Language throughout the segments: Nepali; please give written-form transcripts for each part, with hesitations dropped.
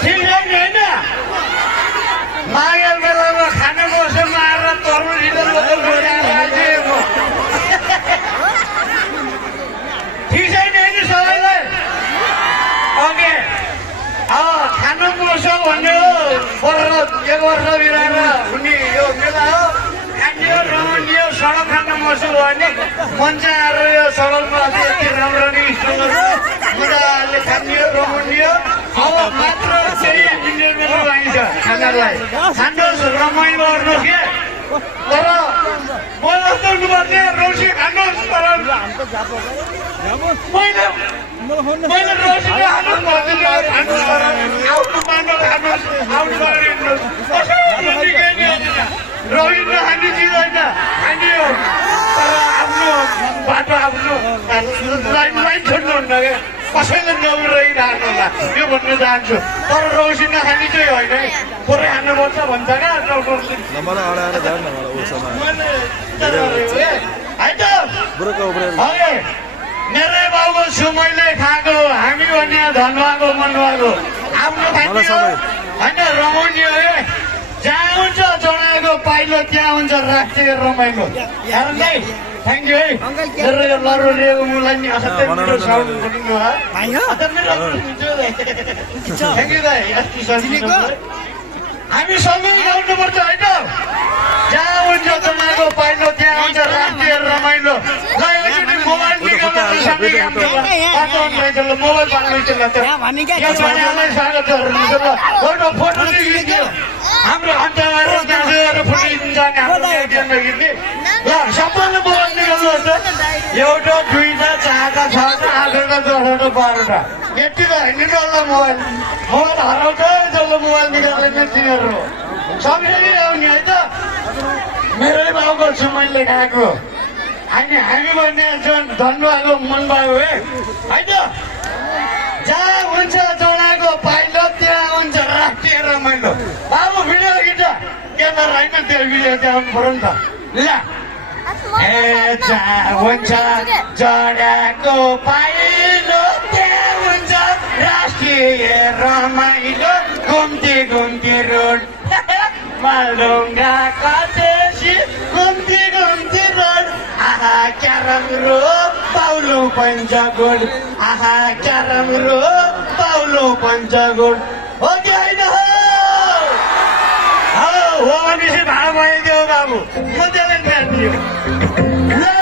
ठिक छ नि होइन मागेर बेलामा खाने मौसममा आएर तरबुज लिएर ठिक छ नि होइन सबैलाई ओके खानु मौसम भन्ने हो एक वर्ष बिराएर हुने यो मेला हो खाने हो रमाइने हो सडक खानु मौसम हो भने मान्छे आएर यो सडकमा यति राम्रो नि मजाले खाने हो रमाइने हो अब मात्र चाहिँ इन्टरभेल पाइन्छ खानालाई खानुहोस् रमाइलो गर्नुहोस् के तर बोल्नु पर्ने रौसी खानुहोस् तर मैले रौसी खानुहोस् आउनु मान्नु खानुहोस् आउनु गरिदिनुहोस् रौसी नखाने चिज होइन खाने हो तर आफ्नो बाटो आफ्नो लाइन छोड्नुहुन्न क्या कसैले नउराइरहनु होला त्यो भन्न चाहन्छु तर रौसी नखाने चाहिँ होइन है थोरै खानुपर्छ भन्छ क्या मेरै बाउको छु मैले खाएको हामी भने धनबाको मनबाको आफ्नो खाने हो होइन रमाउने हो है जहाँ हुन्छ चढाएको पाइलो त्यहाँ हुन्छ राष्ट्रिय रमाइलो हेर्दै थ्याङ्क यू है मेरो यो लरो लिएको मलाई नि असाध्यै मिठो साउन्ड बोल्नु भयो थ्याङ्क यू दाइ हामी सँगै गाउनुपर्छ होइन जहाँ हुन्छ चढाएको पाइलो त्यहाँ हुन्छ राष्ट्रिय रमाइलो मोबाइल मोबाइल स्वागत फोटो फोटो हाम्रो अन्त्यमा फोटो जाने ल सबैले मोबाइल निकाल्नुहोस् एउटा दुईवटा चारवटा छवटा आठवटा दसवटा बाह्रवटा यति त होइन डल्लो मोबाइल मोबाइल हराउँछ जसले मोबाइल निकाल्दैन तिनीहरू हो सबैले आउने है त मेरै बाउको छु मैले खाएको हामी भन्ने धनबाको मनबाको होइन जहाँ हुन्छ चढाएको पाइलो त्यहाँ हुन्छ राष्ट्रिय रमाइलो बाबु भिडियो गीत क्यामेरा होइन त्यो भिडियो देखाउनु पर्यो नि त ल जहाँ हुन्छ चढाएको पाइलो त्यहाँ हुन्छ राष्ट्रिय रमाइलो घुम्ती घुम्ती रोड मालढुङ्गा कटेसी घुम्ती घुम्ती रोड आहा क्या राम्रो पाउलो पञ्चगोड आहा क्या राम्रो पाउलो पञ्चगोड हो कि होइन हो भनेपछि भाडा भइदियो बाबु म त्यसलाई फ्याँदियो ल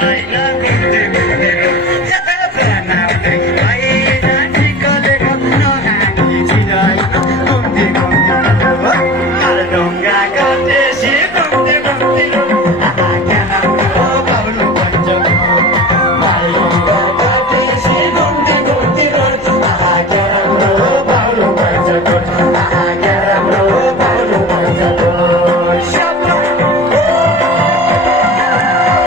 होइन